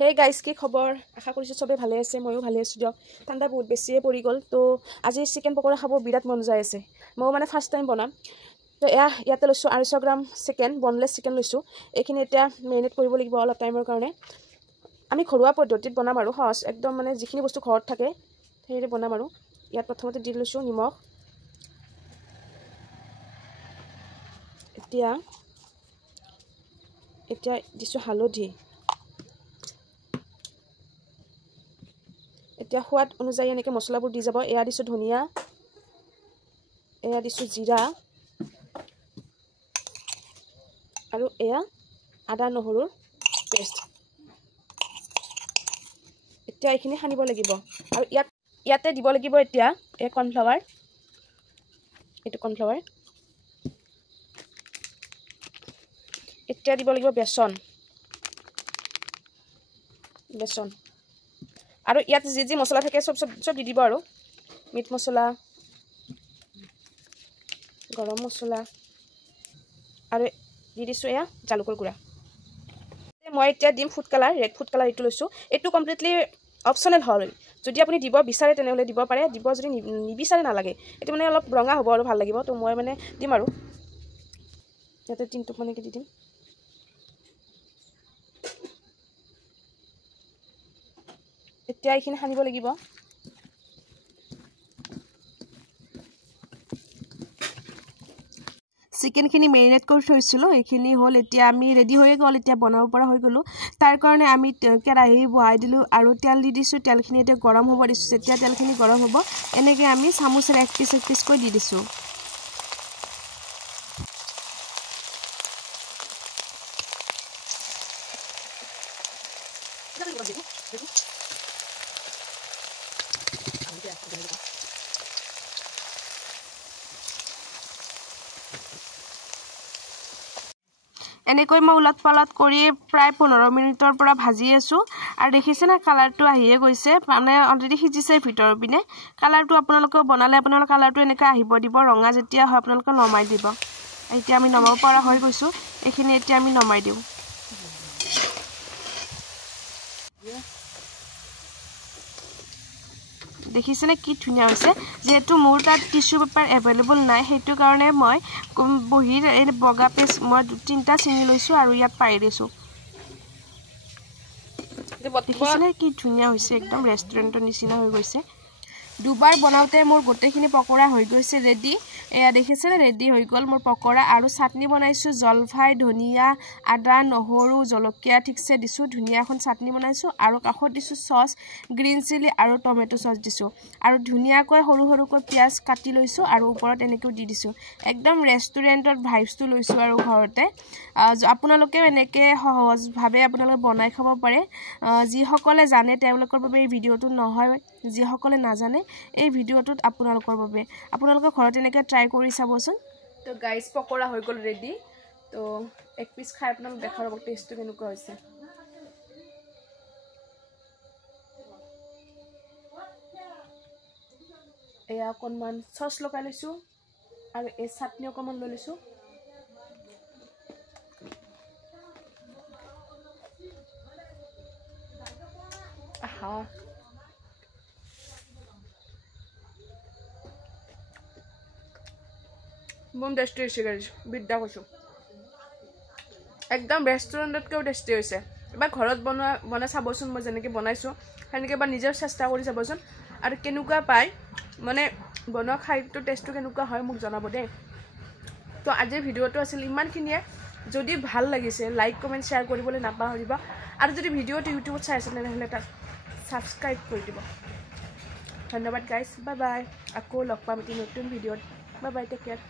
hey guys কি খবৰ আশা কৰিছোঁ চবেই ভালে আছে ময়ো ভালে আছোঁ দিয়ক ঠাণ্ডা বহুত বেছিয়ে পৰি গ'ল তো আজি চিকেন পকৰা খাব বিৰাট মন যায় আছে ময়ো মানে ফাৰ্ষ্ট টাইম বনাম তো ইয়াতে লৈছোঁ 250 গ্ৰাম চিকেন বনলেছ চিকেন লৈছোঁ এইখিনি এতিয়া মেৰিনেট কৰিব লাগিব অলপ টাইমৰ কাৰণে আমি ঘৰুৱা পদ্ধতিত বনাম আৰু সহজ একদম মানে যিখিনি বস্তু ঘৰত থাকে সেইৰে বনাম আৰু ইয়াত প্ৰথমতে দি লৈছোঁ নিমখ এতিয়া দিছোঁ হালধি এতিয়া সোৱাদ অনুযায়ী এনেকৈ মছলাবোৰ দি যাব এয়া দিছোঁ ধনিয়া এয়া দিছোঁ জিৰা আৰু এয়া আদা নহৰুৰ পেষ্ট এতিয়া এইখিনি সানিব লাগিব আৰু ইয়াতে দিব লাগিব এতিয়া এই কৰ্ণফ্লাৱাৰ এইটো কৰ্ণফ্লাৱাৰ এতিয়া দিব লাগিব বেচন আৰু ইয়াত যি মছলা থাকে সব দি দিব আৰু মিট মছলা গৰম মছলা আৰু দি দিছোঁ এয়া জালুকৰ গুড়া মই এতিয়া দিম food colour red food colour এইটো লৈছোঁ এইটো কমপ্লিটলি অপশ্যনেল হয় যদি আপুনি দিব বিচাৰে তেনেহ'লে দিব পাৰে দিব যদি নিবিচাৰে নালাগে এইটো মানে অলপ ৰঙা হ'ব আৰু ভাল লাগিব তো মই মানে দিম আৰু ইয়াতে তিনটুক মানে দি দিম এতিয়া এইখিনি সানিব লাগিব চিকেনখিনি মেৰিনেট কৰি থৈছিলোঁ এইখিনি হ'ল এতিয়া আমি ৰেডি হৈ গ'ল এতিয়া বনাব পৰা হৈ গ'লোঁ তাৰ কাৰণে আমি কেৰাহী বহাই দিলোঁ আৰু তেল দি দিছোঁ তেলখিনি এতিয়া গৰম হ'ব দিছোঁ যেতিয়া তেলখিনি গৰম হ'ব এনেকৈ আমি চামুচেৰে এক পিচ কৰি দি দিছোঁ এনেকৈ মই উলট পালট কৰি প্ৰায় 15 মিনিটৰ পৰা ভাজি আছোঁ আৰু দেখিছে না কালাৰটো আহিয়ে গৈছে মানে অলৰেডি সিজিছে ভিতৰৰ পিনে কালাৰটো আপোনালোকে বনালে আপোনালোকৰ কালাৰটো এনেকৈ আহিব দিব ৰঙা যেতিয়া হয় আপোনালোকে নমাই দিব এতিয়া আমি নমাব পৰা হৈ গৈছোঁ এইখিনি এতিয়া আমি নমাই দিওঁ দেখিছেনে কি ধুনীয়া হৈছে যেহেতু মোৰ তাত টিস্যু পেপাৰ এভেইলেবল নাই সেইটো কাৰণে মই বহিৰ এই বগা পেজ মই 3টা চিঙি লৈছোঁ আৰু ইয়াত পাৰি দিছোঁ দেখিছেনে কি ধুনীয়া হৈছে একদম ৰেষ্টুৰেণ্টৰ নিচিনা হৈ গৈছে দুবাৰ বনাওঁতে মোৰ গোটেইখিনি পকৰা হৈ গৈছে ৰেডি এয়া দেখিছেনে ৰেডি হৈ গ'ল মোৰ পকৰা আৰু চাটনি বনাইছোঁ জলফাই ধনিয়া আদা নহৰু জলকীয়া ঠিকছে দিছোঁ ধুনীয়া এখন চাটনি বনাইছোঁ আৰু কাষত দিছোঁ চচ গ্ৰীণ চিলি আৰু টমেটো চচ দিছোঁ আৰু ধুনীয়াকৈ সৰু সৰুকৈ পিঁয়াজ কাটি লৈছোঁ আৰু ওপৰত এনেকৈ দি দিছোঁ একদম ৰেষ্টুৰেণ্টত ভাইবছটো লৈছোঁ আৰু ঘৰতে আপোনালোকেও এনেকৈ সহজভাৱে আপোনালোকে বনাই খাব পাৰে যিসকলে জানে তেওঁলোকৰ বাবে এই ভিডিঅ'টো নহয় যিসকলে নাজানে এই ভিডিঅ'টোত আপোনালোকৰ বাবে আপোনালোকে ঘৰত এনেকৈ ট্ৰাই কৰি চাবচোন তো গাইজ পকৰা হৈ গ'ল ৰেডি তো এক পিচ খাই আপোনালোক দেখাৰ হ'ব টেষ্টটো কেনেকুৱা হৈছে এয়া অকণমান চচ লগাই লৈছোঁ আৰু এই চাটনি অকণমান লৈ লৈছোঁ আহা বম টেষ্টি হৈছে গাইজ বিদ্যা কৈছোঁ একদম ৰেষ্টুৰেণ্টতকৈও টেষ্টি হৈছে এবাৰ ঘৰত বনাই চাবচোন মই যেনেকৈ বনাইছোঁ সেনেকৈ এবাৰ নিজেও চেষ্টা কৰি চাবচোন আৰু কেনেকুৱা পায় মানে বনোৱা খাইটো টেষ্টটো কেনেকুৱা হয় মোক জনাব দেই তো আজিৰ ভিডিঅ'টো আছিল ইমানখিনিয়ে যদি ভাল লাগিছে লাইক কমেণ্ট শ্বেয়াৰ কৰিবলৈ নাপাহৰিব আৰু যদি ভিডিঅ'টো ইউটিউবত চাই আছে তেনেহ'লে তাত ছাবস্ক্ৰাইব কৰি দিব ধন্যবাদ গাইজ বাই বাই আকৌ লগ পাম এটি নতুন ভিডিঅ'ত বাই বাই টেক কেয়াৰ